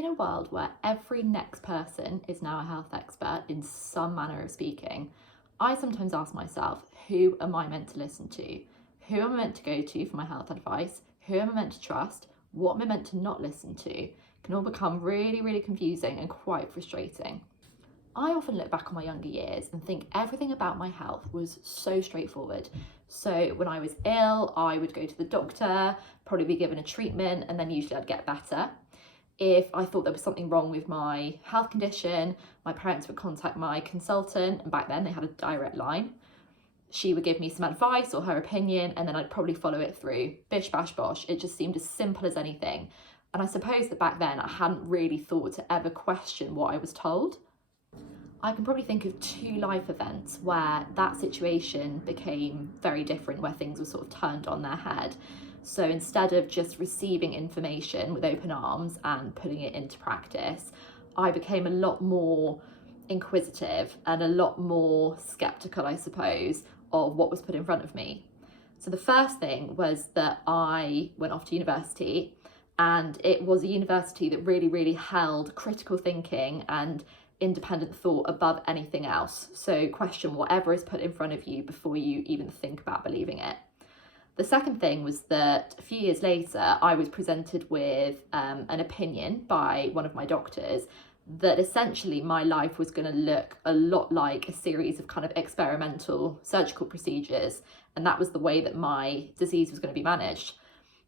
In a world where every next person is now a health expert in some manner of speaking, I sometimes ask myself, who am I meant to listen to? Who am I meant to go to for my health advice? Who am I meant to trust? What am I meant to not listen to? It can all become really, really confusing and quite frustrating. I often look back on my younger years and think everything about my health was so straightforward. So when I was ill, I would go to the doctor, probably be given a treatment, and then usually I'd get better. If I thought there was something wrong with my health condition, my parents would contact my consultant, and back then they had a direct line. She would give me some advice or her opinion, and then I'd probably follow it through. Bish, bash, bosh. It just seemed as simple as anything. And I suppose that back then I hadn't really thought to ever question what I was told. I can probably think of 2 life events where that situation became very different, where things were sort of turned on their head. So instead of just receiving information with open arms and putting it into practice, I became a lot more inquisitive and a lot more skeptical, I suppose, of what was put in front of me. So the first thing was that I went off to university, and it was a university that really, really held critical thinking and independent thought above anything else. So question whatever is put in front of you before you even think about believing it. The second thing was that a few years later, I was presented with an opinion by one of my doctors that essentially my life was going to look a lot like a series of kind of experimental surgical procedures. And that was the way that my disease was going to be managed.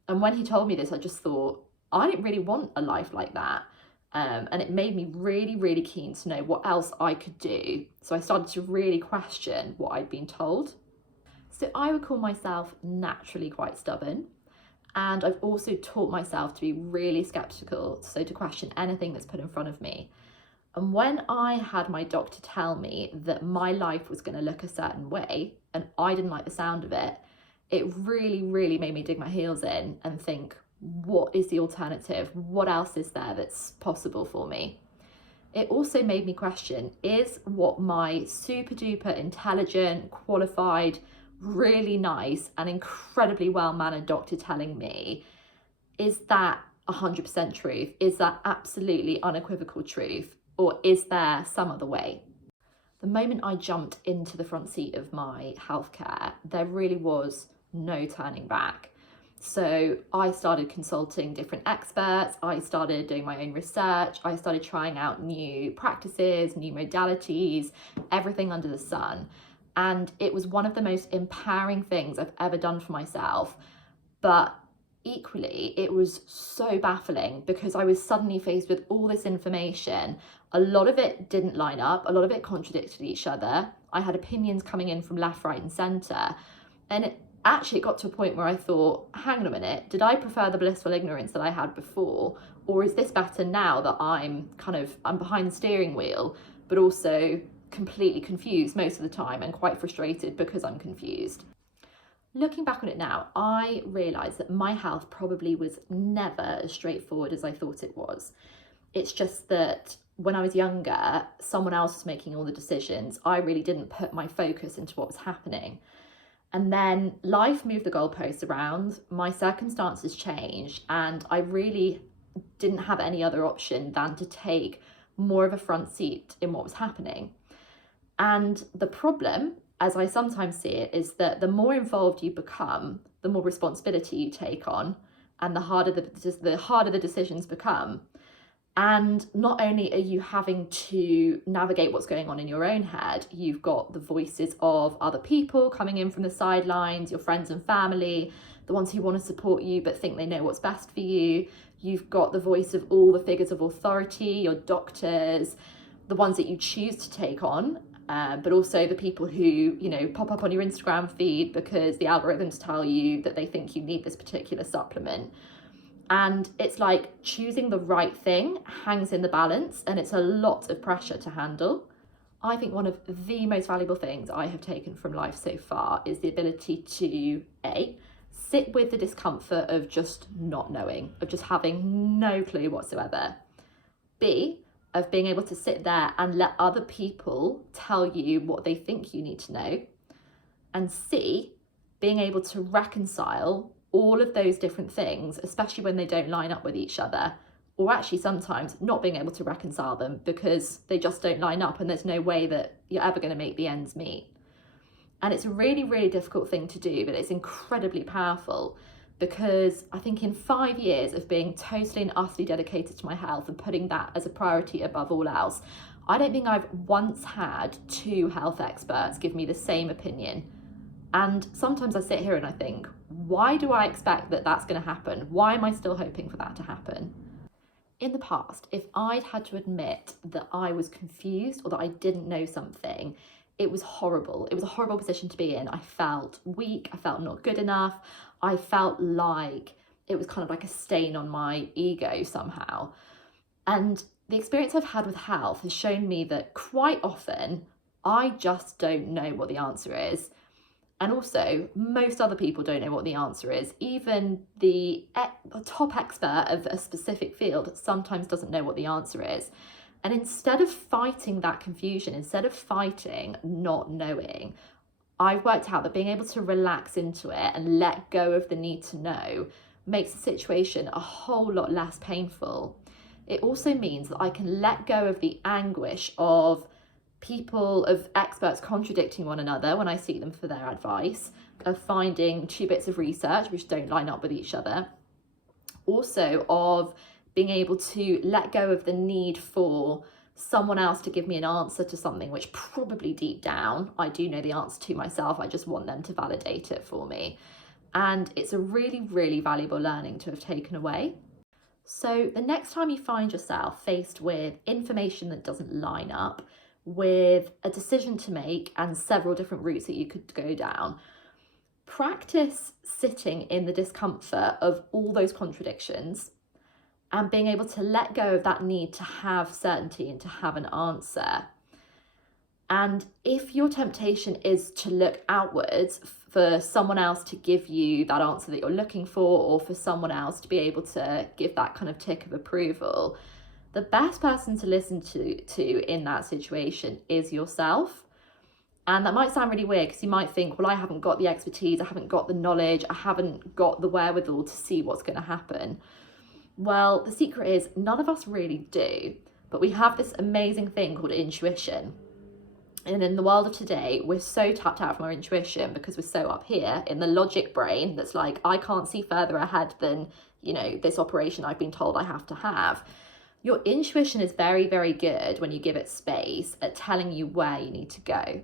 And when he told me this, I just thought, I didn't really want a life like that. And it made me really, really keen to know what else I could do. So I started to really question what I'd been told. So I would call myself naturally quite stubborn, and I've also taught myself to be really skeptical, so to question anything that's put in front of me. And when I had my doctor tell me that my life was going to look a certain way and I didn't like the sound of it, it really, really made me dig my heels in and think, what is the alternative? What else is there that's possible for me? It also made me question, is what my super duper intelligent, qualified, really nice and incredibly well-mannered doctor telling me, is that 100% truth? Is that absolutely unequivocal truth? Or is there some other way? The moment I jumped into the front seat of my healthcare, there really was no turning back. So I started consulting different experts, I started doing my own research, I started trying out new practices, new modalities, everything under the sun. And it was one of the most empowering things I've ever done for myself. But equally, it was so baffling because I was suddenly faced with all this information. A lot of it didn't line up, a lot of it contradicted each other. I had opinions coming in from left, right, and centre. And it got to a point where I thought, hang on a minute, did I prefer the blissful ignorance that I had before? Or is this better now that I'm behind the steering wheel, but also completely confused most of the time and quite frustrated because I'm confused? Looking back on it now, I realise that my health probably was never as straightforward as I thought it was. It's just that when I was younger, someone else was making all the decisions. I really didn't put my focus into what was happening. And then life moved the goalposts around, my circumstances changed, and I really didn't have any other option than to take more of a front seat in what was happening. And the problem, as I sometimes see it, is that the more involved you become, the more responsibility you take on, and the harder the decisions become. And not only are you having to navigate what's going on in your own head, you've got the voices of other people coming in from the sidelines, your friends and family, the ones who want to support you but think they know what's best for you. You've got the voice of all the figures of authority, your doctors, the ones that you choose to take on, but also the people who, pop up on your Instagram feed because the algorithms tell you that they think you need this particular supplement. And it's like choosing the right thing hangs in the balance, and it's a lot of pressure to handle. I think one of the most valuable things I have taken from life so far is the ability to A, sit with the discomfort of just not knowing, of just having no clue whatsoever. B, of being able to sit there and let other people tell you what they think you need to know. And C, being able to reconcile all of those different things, especially when they don't line up with each other, or actually sometimes not being able to reconcile them because they just don't line up and there's no way that you're ever going to make the ends meet. And it's a really, really difficult thing to do, but it's incredibly powerful, because I think in 5 years of being totally and utterly dedicated to my health and putting that as a priority above all else, I don't think I've once had 2 health experts give me the same opinion. And sometimes I sit here and I think, why do I expect that that's going to happen? Why am I still hoping for that to happen? In the past, if I'd had to admit that I was confused or that I didn't know something, it was horrible. It was a horrible position to be in. I felt weak. I felt not good enough. I felt like it was kind of like a stain on my ego somehow. And the experience I've had with health has shown me that quite often I just don't know what the answer is. And also, most other people don't know what the answer is. Even the top expert of a specific field sometimes doesn't know what the answer is. And instead of fighting that confusion, instead of fighting not knowing, I've worked out that being able to relax into it and let go of the need to know makes the situation a whole lot less painful. It also means that I can let go of the anguish of experts contradicting one another when I seek them for their advice, of finding 2 bits of research which don't line up with each other. Also of being able to let go of the need for someone else to give me an answer to something which probably deep down I do know the answer to myself. I just want them to validate it for me. And it's a really, really valuable learning to have taken away. So the next time you find yourself faced with information that doesn't line up, with a decision to make and several different routes that you could go down, practice sitting in the discomfort of all those contradictions and being able to let go of that need to have certainty and to have an answer. And if your temptation is to look outwards for someone else to give you that answer that you're looking for, or for someone else to be able to give that kind of tick of approval, the best person to listen to in that situation is yourself. And that might sound really weird, because you might think, well, I haven't got the expertise, I haven't got the knowledge, I haven't got the wherewithal to see what's going to happen. Well, the secret is none of us really do, but we have this amazing thing called intuition. And in the world of today, we're so tapped out from our intuition because we're so up here in the logic brain that's like, I can't see further ahead than, this operation I've been told I have to have. Your intuition is very, very good when you give it space at telling you where you need to go.